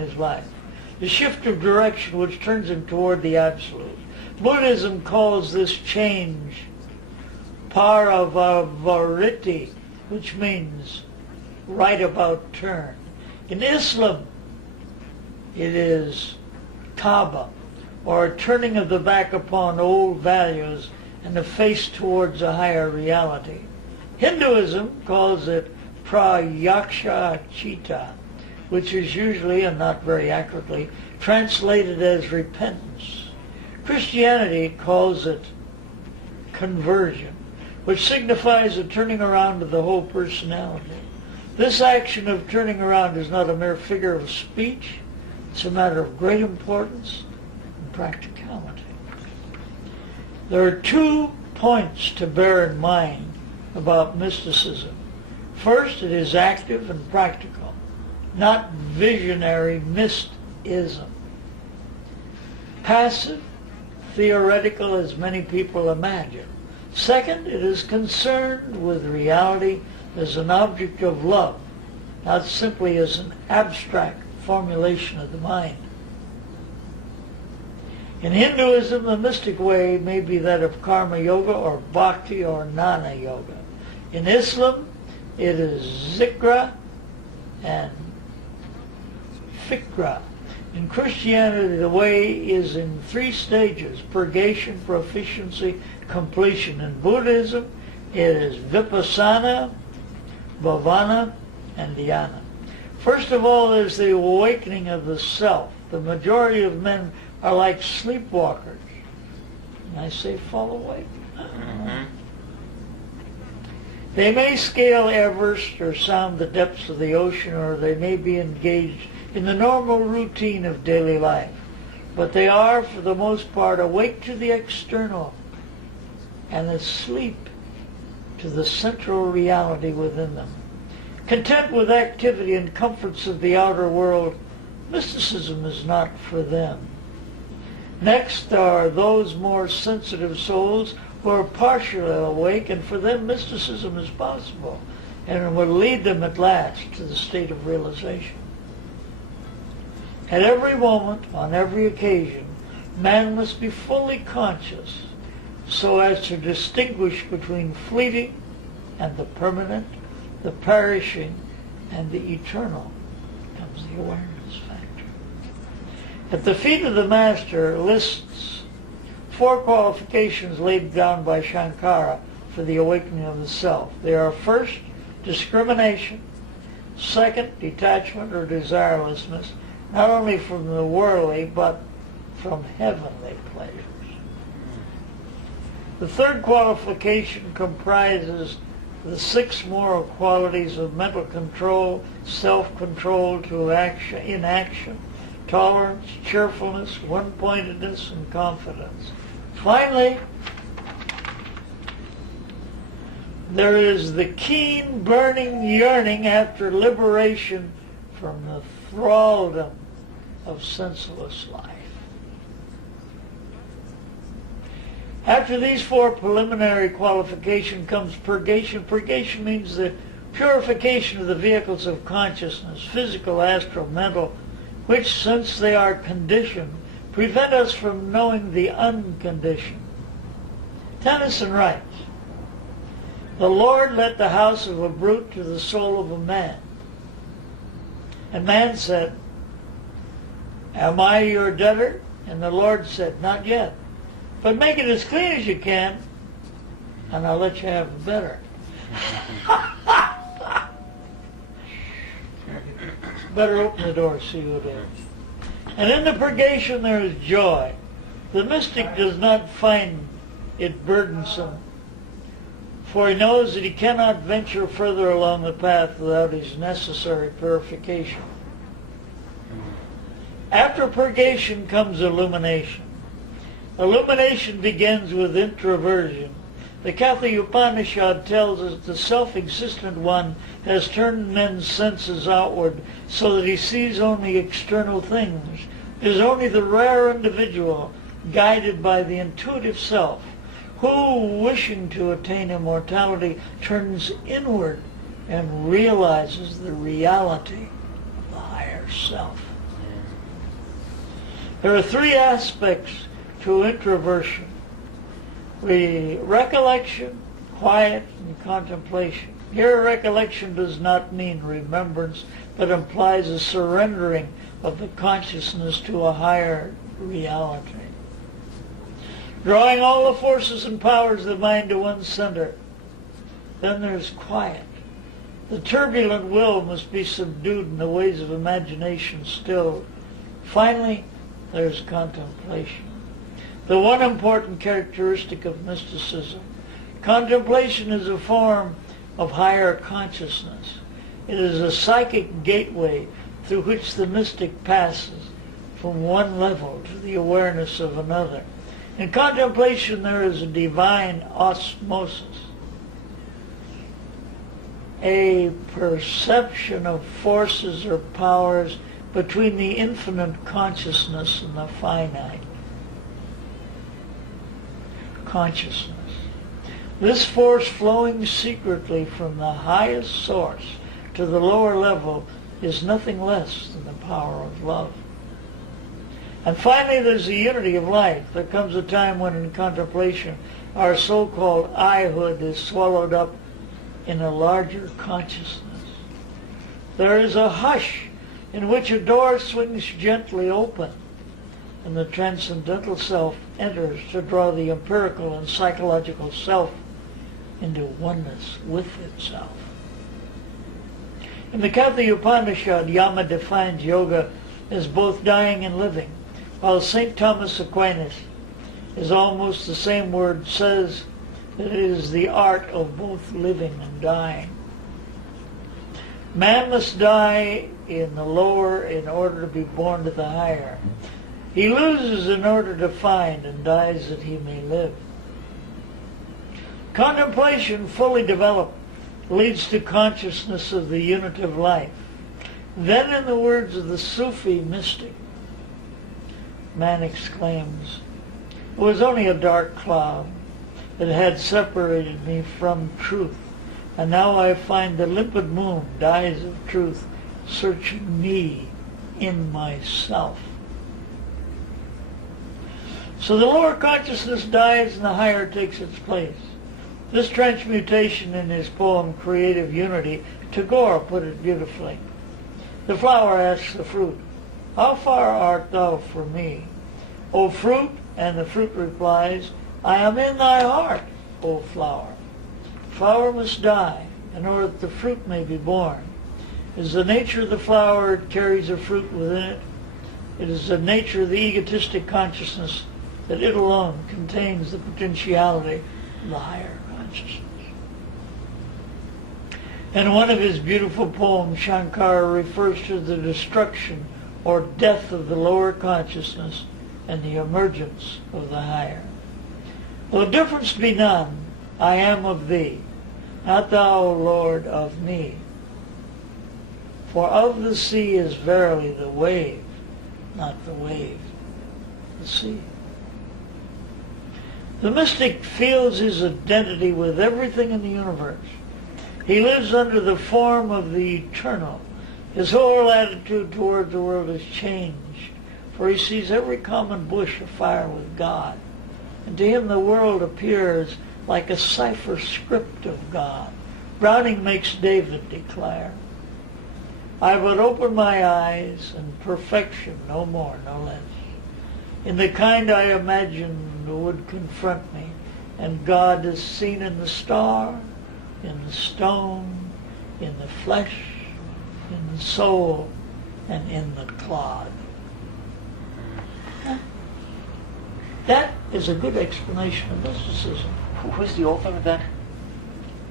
his life. The shift of direction which turns him toward the absolute. Buddhism calls this change Paravariti, which means right about turn. In Islam, it is Taba, or a turning of the back upon old values and a face towards a higher reality. Hinduism calls it Prayaksha Chitta, which is usually, and not very accurately, translated as repentance. Christianity calls it conversion, which signifies a turning around of the whole personality. This action of turning around is not a mere figure of speech. It's a matter of great importance and practicality. There are 2 points to bear in mind about mysticism. First, it is active and practical, not visionary mystism. Passive, theoretical as many people imagine. Second, it is concerned with reality as an object of love, not simply as an abstract formulation of the mind. In Hinduism, the mystic way may be that of karma yoga or bhakti or jnana yoga. In Islam, it is zikra and fikra. In Christianity, the way is in 3 stages: purgation, proficiency, completion. In Buddhism, it is vipassana, bhavana, and dhyana. First of all, there's the awakening of the self. The majority of men are like sleepwalkers. And I say fall awake. They may scale Everest or sound the depths of the ocean, or they may be engaged in the normal routine of daily life. But they are, for the most part, awake to the external and asleep to the central reality within them. Content with activity and comforts of the outer world, mysticism is not for them. Next are those more sensitive souls who are partially awake, and for them mysticism is possible, and it will lead them at last to the state of realization. At every moment, on every occasion, man must be fully conscious so as to distinguish between fleeting and the permanent, the perishing and the eternal comes the awareness factor. At the feet of the Master lists 4 qualifications laid down by Shankara for the awakening of the self. They are: first, discrimination; second, detachment or desirelessness, not only from the worldly but from heavenly pleasures. The third qualification comprises the 6 moral qualities of mental control, self-control to inaction, tolerance, cheerfulness, one-pointedness, and confidence. Finally, there is the keen, burning yearning after liberation from the thraldom of senseless life. After these 4 preliminary qualifications comes purgation. Purgation means the purification of the vehicles of consciousness, physical, astral, mental, which, since they are conditioned, prevent us from knowing the unconditioned. Tennyson writes, "The Lord let the house of a brute to the soul of a man. And man said, 'Am I your debtor?' And the Lord said, 'Not yet. But make it as clean as you can, and I'll let you have it better.'" Better open the door, see who it is. And in the purgation there is joy. The mystic does not find it burdensome, for he knows that he cannot venture further along the path without his necessary purification. After purgation comes illumination. Illumination begins with introversion. The Katha Upanishad tells us the self-existent one has turned men's senses outward so that he sees only external things. It is only the rare individual, guided by the intuitive self, who, wishing to attain immortality, turns inward and realizes the reality of the higher self. There are three aspects to introversion: recollection, quiet, and contemplation. Here, recollection does not mean remembrance, but implies a surrendering of the consciousness to a higher reality. Drawing all the forces and powers of the mind to one center. Then there's quiet. The turbulent will must be subdued and the ways of imagination stilled. Finally, there's contemplation. The one important characteristic of mysticism. Contemplation is a form of higher consciousness. It is a psychic gateway through which the mystic passes from one level to the awareness of another. In contemplation there is a divine osmosis, a perception of forces or powers between the infinite consciousness and the finite consciousness. This force flowing secretly from the highest source to the lower level is nothing less than the power of love. And finally, there's the unity of life. There comes a time when in contemplation our so-called I-hood is swallowed up in a larger consciousness. There is a hush in which a door swings gently open and the transcendental self enters to draw the empirical and psychological self into oneness with itself. In the Katha Upanishad, Yama defines yoga as both dying and living, while St. Thomas Aquinas is almost the same word, says that it is the art of both living and dying. Man must die in the lower in order to be born to the higher. He loses in order to find and dies that he may live. Contemplation, fully developed, leads to consciousness of the unity of life. Then, in the words of the Sufi mystic, man exclaims, "It was only a dark cloud that had separated me from truth, and now I find the limpid moon, dyes of truth, searching me in myself." So the lower consciousness dies and the higher takes its place. This transmutation in his poem Creative Unity, Tagore put it beautifully. The flower asks the fruit, "How far art thou from me, O fruit?" And the fruit replies, "I am in thy heart, O flower." Flower must die in order that the fruit may be born. It is the nature of the flower, it carries a fruit within it. It is the nature of the egotistic consciousness that it alone contains the potentiality of the higher consciousness. In one of his beautiful poems, Shankara refers to the destruction or death of the lower consciousness and the emergence of the higher. Though difference be none, I am of thee, not thou, Lord, of me. For of the sea is verily the wave, not the wave, the sea. The mystic feels his identity with everything in the universe. He lives under the form of the eternal. His whole attitude toward the world has changed, for he sees every common bush afire with God. And to him the world appears like a cipher script of God. Browning makes David declare, "I but open my eyes, and perfection, no more, no less. In the kind I imagined would confront me, and God is seen in the star, in the stone, in the flesh, in the soul, and in the clod." That is a good explanation of mysticism. Who's the author of that?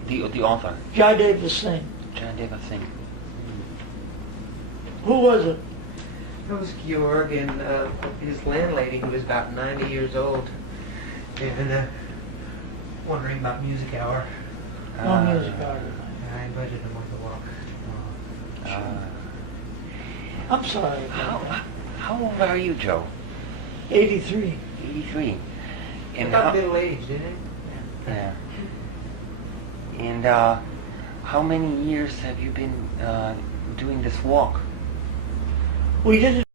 The author? Jayadeva Singh. Jayadeva Singh. Who was it? It was Georg and his landlady, who was about 90 years old, and wondering about music hour. No music hour. I invited him on the walk. I'm sorry about that. How old are you, Joe? 83. 83. And About middle age, didn't he? yeah. And how many years have you been doing this walk? We did it